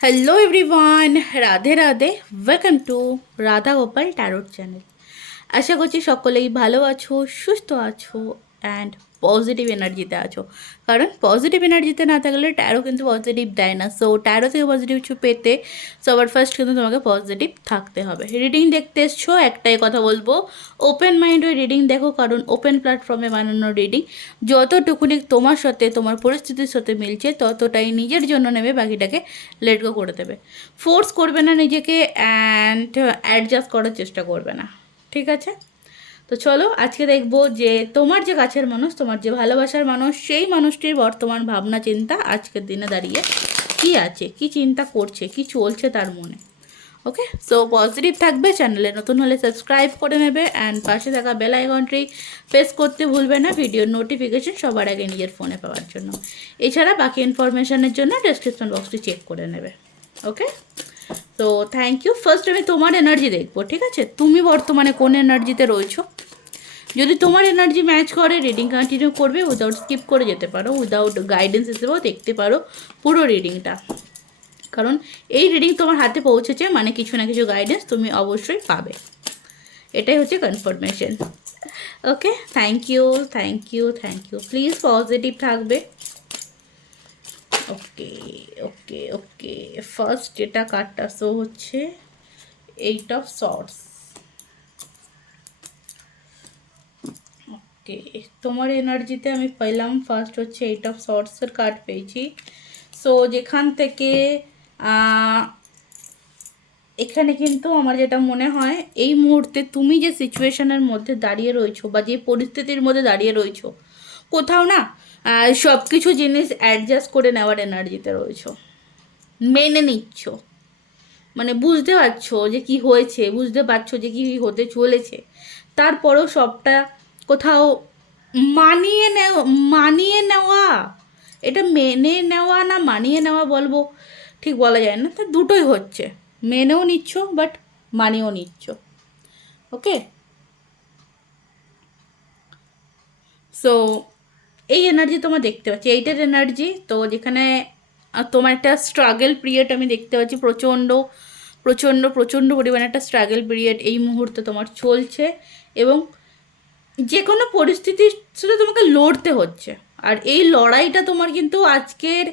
Hello everyone Radhe Radhe welcome to Radha Gopal tarot channel আশা করছি সকলেই ভালো আছো, সুস্থ আছো অ্যান্ড পজিটিভ এনার্জিতে আছো। কারণ পজিটিভ এনার্জিতে না থাকলে ট্যারো কিন্তু পজিটিভ দেয় না। সো ট্যারো থেকে পজিটিভ কিছু পেতে সবার ফার্স্ট কিন্তু তোমাকে পজিটিভ থাকতে হবে। রিডিং দেখতে এসছো, একটাই কথা বলব। ওপেন মাইন্ড হয়ে রিডিং দেখো, কারণ ওপেন প্ল্যাটফর্মে বানানো রিডিং যতটুকুনি তোমার সাথে, তোমার পরিস্থিতির সাথে মিলছে, ততটাই নিজের জন্য নেবে, বাকিটাকে লেট গো করে দেবে। ফোর্স করবে না নিজেকে অ্যান্ড অ্যাডজাস্ট করার চেষ্টা করবে না। ঠিক আছে? তো চলো আজকে দেখব যে তোমার যে কাছের মানুষ, তোমার যে ভালোবাসার মানুষ, সেই মানুষটির বর্তমান ভাবনা, চিন্তা আজকের দিনে দাঁড়িয়ে কি আছে, কি চিন্তা করছে, কি চলছে তার মনে। ওকে? সো পজিটিভ থাকবে চ্যানেলে নতুন হলে সাবস্ক্রাইব করে নেবে অ্যান্ড পাশে থাকা বেল আইকনটি প্রেস করতে ভুলবে না ভিডিওর নোটিফিকেশন সবার আগে নিজের ফোনে পাওয়ার জন্য। এছাড়া বাকি ইনফরমেশনের জন্য ডেসক্রিপশন বক্সটি চেক করে নেবে। ওকে? তো থ্যাংক ইউ ফার্স্ট আমি তোমার এনার্জি দেখব, ঠিক আছে? তুমি বর্তমানে কোন এনার্জিতে রয়েছো? যদি তোমার এনার্জি ম্যাচ করে রিডিং কন্টিনিউ করবে উইদাউট স্কিপ করে যেতে পারো উইদাউট গাইডেন্স হিসেবেও দেখতে পারো পুরো রিডিংটা কারণ এই রিডিং তোমার হাতে পৌঁছেছে মানে কিছু না কিছু গাইডেন্স তুমি অবশ্যই পাবে। এটাই হচ্ছে confirmation okay thank you thank you thank you please positive থাকবে। ওকে ওকে ফার্স্ট যেটা কার্ডটা শো হচ্ছে এইট অফ শর্টস ওকে তোমার এনার্জিতে আমি পেলাম ফার্স্ট হচ্ছে এইট অফ শর্টসের কার্ড পেয়েছি। সো যেখান থেকে এখানে কিন্তু আমার যেটা মনে হয়, এই মুহূর্তে তুমি যে সিচুয়েশনের মধ্যে দাঁড়িয়ে রয়েছো বা যে পরিস্থিতির মধ্যে দাঁড়িয়ে রয়েছো, কোথাও না সব কিছু জিনিস অ্যাডজাস্ট করে নেওয়ার এনার্জিতে রয়েছো। মেনে নিচ্ছ। মানে বুঝতে পারছ যে কি হয়েছে, বুঝতে পারছ যে কি হতে চলেছে। তারপরেও সবটা কোথাও মানিয়ে নেওয়া মানিয়ে নেওয়া। এটা মেনে নেওয়া না মানিয়ে নেওয়া বলব, ঠিক বলা যায় না। তা দুটোই হচ্ছে। মেনেও নিচ্ছ, বাট মানিয়েও নিচ্ছ। ওকে? সো এই এনার্জি তোমার দেখতে পাচ্ছি। এইটার এনার্জি তো যেখানে আহ, তোমার একটা স্ট্রাগল পিরিয়ড আমি দেখতে পাচ্ছি প্রচণ্ড প্রচণ্ড প্রচণ্ড পরিমাণে একটা স্ট্রাগল পিরিয়ড এই মুহূর্তে তোমার চলছে এবং যে কোনো পরিস্থিতির সাথে তোমাকে লড়তে হচ্ছে। আর এই লড়াইটা তোমার কিন্তু আজকের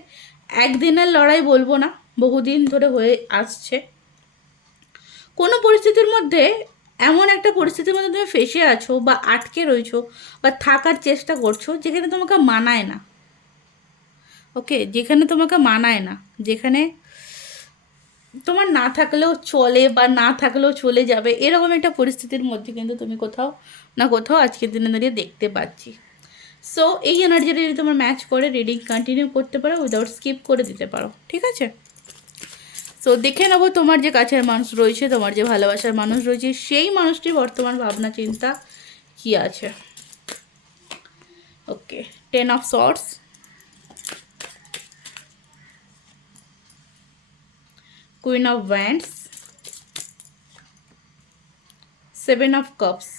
একদিনের লড়াই বলব না বহুদিন ধরে হয়ে আসছে। কোনো পরিস্থিতির মধ্যে এমন একটা পরিস্থিতির মধ্যে তুমি ফেসে আছো বা আটকে রয়েছো বা থাকার চেষ্টা করছ যেখানে তোমাকে মানায় না। ওকে, যেখানে তোমাকে মানায় না, যেখানে তোমার না থাকলেও চলে বা না থাকলেও চলে যাবে, এরকম একটা পরিস্থিতির মধ্যে কিন্তু তুমি কোথাও না কোথাও আজকের দিনে দাঁড়িয়ে দেখতে পাচ্ছি। সো এই এনার্জিটা যদি তোমার ম্যাচ করে রিডিং কন্টিনিউ করতে পারো উইদাউট স্কিপ করে দিতে পারো, ঠিক আছে? সো দেখে নেব তোমার যে কাছের মানুষ রয়েছে, তোমার যে ভালোবাসার মানুষ রয়েছে, সেই মানুষটির বর্তমান ভাবনা, চিন্তা কি আছে? Okay ten of swords queen of wands seven of cups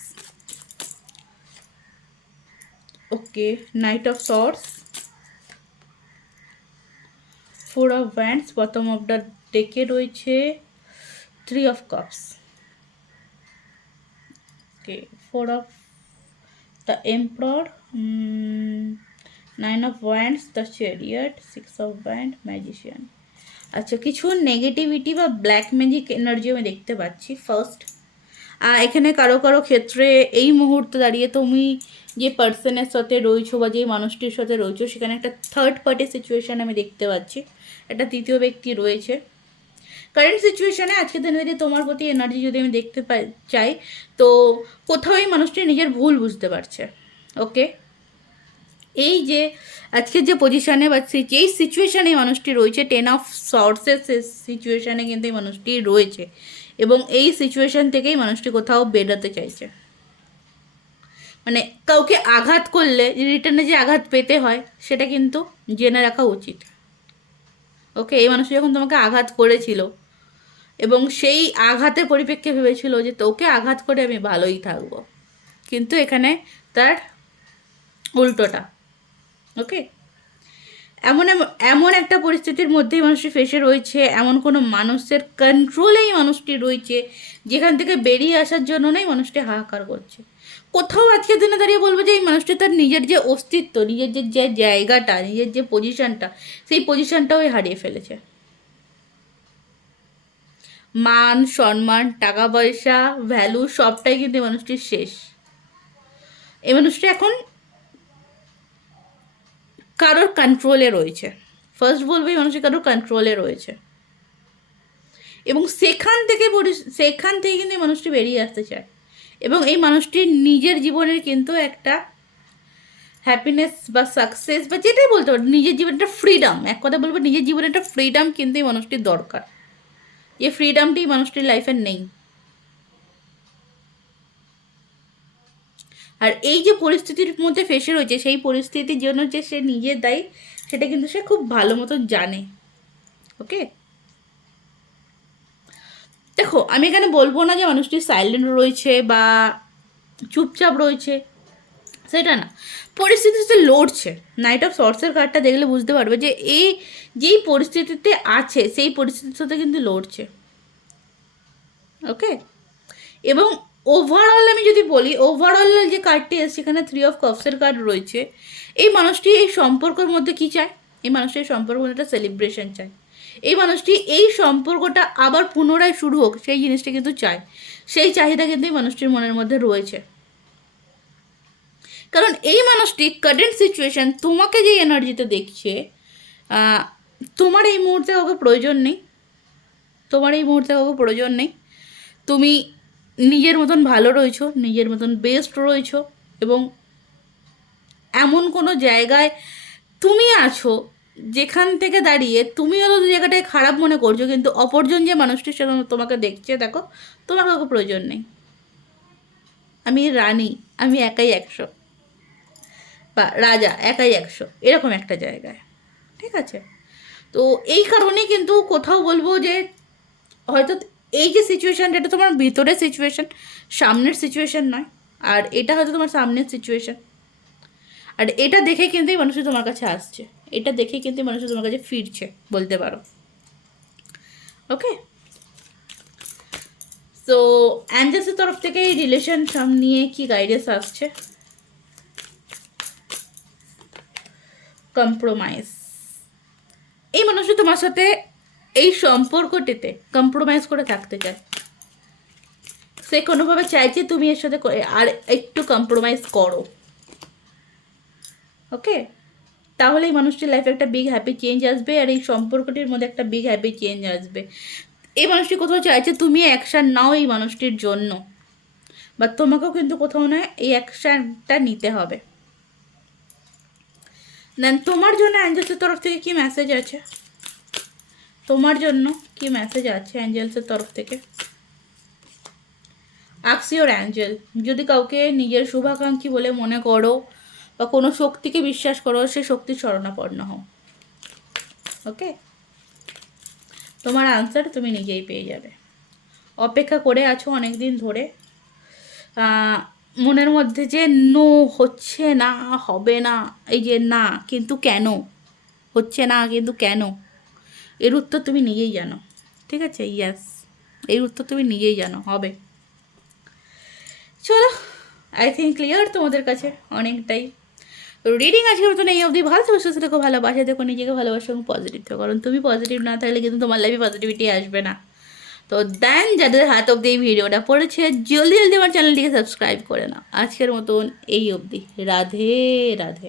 okay knight of swords four of wands bottom of the ডেকে রয়েছে three of cups okay four of the emperor nine of wands the chariot six of wand magician আচ্ছা কিছু negativity বা black magic energy আমি দেখতে পাচ্ছি। First এখানে কারও কারও ক্ষেত্রে এই মুহূর্তে দাঁড়িয়ে তুমি যে পার্সনের সাথে রয়েছো বা যে মানুষটির সাথে রয়েছো, সেখানে একটা থার্ড পার্টি সিচুয়েশান আমি দেখতে পাচ্ছি। একটা তৃতীয় ব্যক্তি রয়েছে। কারেন্ট সিচুয়েশানে আজকে দিনে যদি তোমার প্রতি এনার্জি যদি আমি দেখতে পাই, চাই, তো কোথাও এই মানুষটি নিজের ভুল বুঝতে পারছে ওকে এই যে আজকের যে পজিশানে বা যেই সিচুয়েশানে মানুষটি রয়েছে টেন অফ শর্টসের সিচুয়েশানে কিন্তু এই মানুষটি রয়েছে এবং এই সিচুয়েশান থেকেই মানুষটি কোথাও বেরোতে চাইছে। মানে কাউকে আঘাত করলে রিটার্নে যে আঘাত পেতে হয়, সেটা কিন্তু জেনে রাখা উচিত। ওকে এই মানুষটি যখন তোমাকে আঘাত করেছিল এবং সেই আঘাতের পরিপ্রেক্ষে ভেবেছিল যে তোকে আঘাত করে আমি ভালোই থাকব, কিন্তু এখানে তার উল্টোটা। ওকে এমন এমন- একটা পরিস্থিতির মধ্যেই মানুষটি ফেসে রয়েছে, এমন কোনো মানুষের কন্ট্রোলেই মানুষটি রয়েছে, যেখান থেকে বেরিয়ে আসার জন্য নয় মানুষটি হাহাকার করছে। কোথাও আজকের দিনে দাঁড়িয়ে বলব যে এই মানুষটি তার নিজের যে অস্তিত্ব, নিজের যে যে জায়গাটা, নিজের যে পজিশনটা সেই পজিশনটাও হারিয়ে ফেলেছে। মান, সম্মান টাকা পয়সা ভ্যালু সবটাই কিন্তু মানুষটির শেষ। এই মানুষটি এখন কারোর কন্ট্রোলে রয়েছে। ফার্স্ট বলবে এই মানুষটি কারোর কন্ট্রোলে রয়েছে। এবং সেখান থেকে সেখান থেকে কিন্তু এই মানুষটি বেরিয়ে আসতে চায়। এবং এই মানুষটির নিজের জীবনের কিন্তু একটা হ্যাপিনেস বা সাকসেস বা যেটাই বলতে পারো, নিজের জীবনটা ফ্রিডম এক কথা বলব, নিজের জীবনে একটা ফ্রিডম কিন্তু এই মানুষটির দরকার। যে ফ্রিডমটি এই মানুষটির লাইফে নেই। আর এই যে পরিস্থিতির মধ্যে ফেসে রয়েছে, সেই পরিস্থিতির জন্য যে সে নিজে দায়ী, সেটা কিন্তু সে খুব ভালো মতো জানে। ওকে? দেখো, আমি এখানে বলব না যে মানুষটি সাইলেন্ট রয়েছে বা চুপচাপ রয়েছে, সেটা না। পরিস্থিতি সে লড়ছে। নাইট অফ সর্টসের কার্ডটা দেখলে বুঝতে পারবে যে এই যেই পরিস্থিতিতে আছে, সেই পরিস্থিতির সাথে কিন্তু লড়ছে। ওকে? এবং ওভারঅল আমি যদি বলি ওভারঅল যে কার্ডটি এসছে সেখানে থ্রি অফ কাপসের কার্ড রয়েছে। এই মানুষটি এই সম্পর্কের মধ্যে কি চায়? এই মানুষটি এই সম্পর্কের মধ্যে একটা সেলিব্রেশন চায়। এই মানুষটি এই সম্পর্কটা আবার পুনরায় শুরু হোক, সেই জিনিসটা কিন্তু চায়। সেই চাহিদা কিন্তু এই মানুষটির মনের মধ্যে রয়েছে। কারণ এই মানুষটি কারেন্ট সিচুয়েশন তোমাকে যে এনার্জিতে দেখছে তোমার এই মুহূর্তে কাউকে প্রয়োজন নেই। তোমার এই মুহূর্তে কাউকে প্রয়োজন নেই। তুমি নিজের মতন ভালো রয়েছো, নিজের মতন বেস্ট রয়েছো এবং এমন কোনো জায়গায় তুমি আছো যেখান থেকে দাঁড়িয়ে তুমি হয়তো জায়গাটায় খারাপ মনে করছ, কিন্তু অপরজন যে মানুষটির সাথে তোমাকে দেখছে, দেখো, তোমার কাউকে প্রয়োজন নেই। আমি রানী, আমি একাই একশো। বা রাজা, একাই একশো। এরকম একটা জায়গায়, ঠিক আছে? তো এই কারণেই কিন্তু কোথাও বলব যে হয়তো এই যে সিচুয়েশান এটা তোমার ভিতরের সিচুয়েশান সামনের সিচুয়েশান নয়। আর এটা হয়তো তোমার সামনের সিচুয়েশান আর এটা দেখে কিন্তু এই মানুষই তোমার কাছে আসছে। এটা দেখে কিন্তু এই মানুষই তোমার কাছে ফিরছে, বলতে পারো। ওকে তো অ্যাঞ্জেলসের তরফ থেকে এই রিলেশন নিয়ে কি গাইডেন্স আসছে? কম্প্রোমাইজ এই মানুষটি তোমার সাথে এই সম্পর্কটিতে কম্প্রোমাইজ করে থাকতে চায়। সে কোনোভাবে চাইছে তুমি এর সাথে আর একটু কম্প্রোমাইজ করো। ওকে তাহলে এই মানুষটির লাইফে একটা বিগ হ্যাপি চেঞ্জ আসবে আর এই সম্পর্কটির মধ্যে একটা বিগ হ্যাপি চেঞ্জ আসবে। এই মানুষটি কোথাও চাইছে তুমি অ্যাকশান নাও এই মানুষটির জন্য। বা তোমাকেও কিন্তু কোথাও না এই অ্যাকশানটা নিতে হবে। দেন তোমার জন্য অ্যাঞ্জেলসের তরফ থেকে কি মেসেজ আছে? তোমার জন্য কি মেসেজ আছে অ্যাঞ্জেলসের তরফ থেকে? আক্সিওর অ্যাঞ্জেল যদি কাউকে নিজের শুভাকাঙ্ক্ষী বলে মনে করো বা কোনো শক্তিকে বিশ্বাস করো, সে শক্তির শরণাপন্ন হও। ওকে তোমার আনসার তুমি নিজেই পেয়ে যাবে। অপেক্ষা করে আছো অনেক দিন ধরে মনের মধ্যে যে নো হচ্ছে না, হবে না, এই যে না কিন্তু কেন? হচ্ছে না কিন্তু কেন? এর উত্তর তুমি নিজেই জানো। ঠিক আছে? ইয়াস এর উত্তর তুমি নিজেই জানো। হবে। চলো আই থিঙ্ক ক্লিয়ার তোমাদের কাছে অনেকটাই। রিডিং আজকের মতন এই অবধি। ভালো তো সুস্থ থেকো, ভালোবাসা দেখো নিজেকে ভালোবাসো এবং পজিটিভ থেকো। কারণ তুমি পজিটিভ না থাকলে কিন্তু তোমার লাইফে পজিটিভিটি আসবে না। তো দেন যাদের হাত অবধি এই ভিডিওটা পড়েছে, জলদি জলদি আমার চ্যানেলটিকে সাবস্ক্রাইব করে নাও। আজকের মতন এই অবধি। রাধে রাধে।